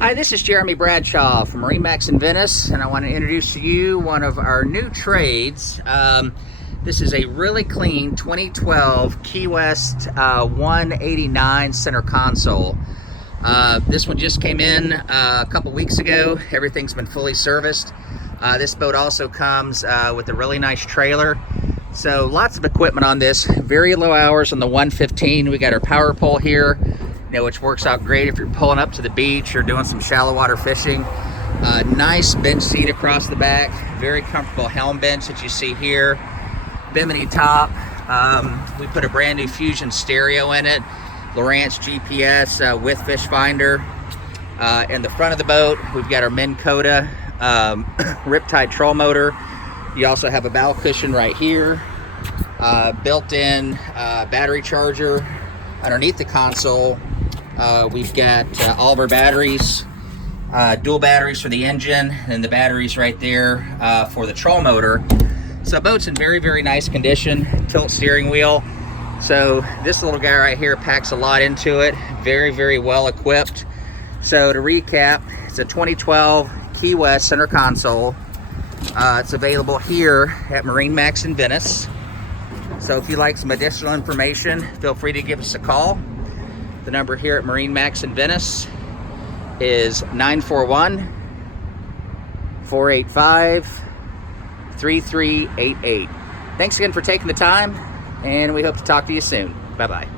Hi, this is Jeremy Bradshaw from MarineMax in Venice, and I want to introduce to you one of our new trades. This is a really clean 2012 Key West 189 center console. This one just came in a couple weeks ago. Everything's been fully serviced. This boat also comes with a really nice trailer. So lots of equipment on this. Very low hours on the 115. We got our power pole here, which works out great if you're pulling up to the beach or doing some shallow water fishing. Nice bench seat across the back. Very comfortable helm bench that you see here. Bimini top. We put a brand new Fusion stereo in it. Lowrance GPS with fish finder. In the front of the boat, we've got our Minn Kota Riptide troll motor. You also have a bow cushion right here. Built-in battery charger underneath the console. We've got all of our batteries, dual batteries for the engine, and the batteries right there for the troll motor. So the boat's in very, very nice condition. Tilt steering wheel. So this little guy right here packs a lot into it. Very, very well equipped. So to recap, it's a 2012 Key West center console. It's available here at MarineMax in Venice. So if you'd like some additional information, feel free to give us a call. The number here at MarineMax in Venice is 941-485-3388. Thanks again for taking the time, and we hope to talk to you soon. Bye-bye.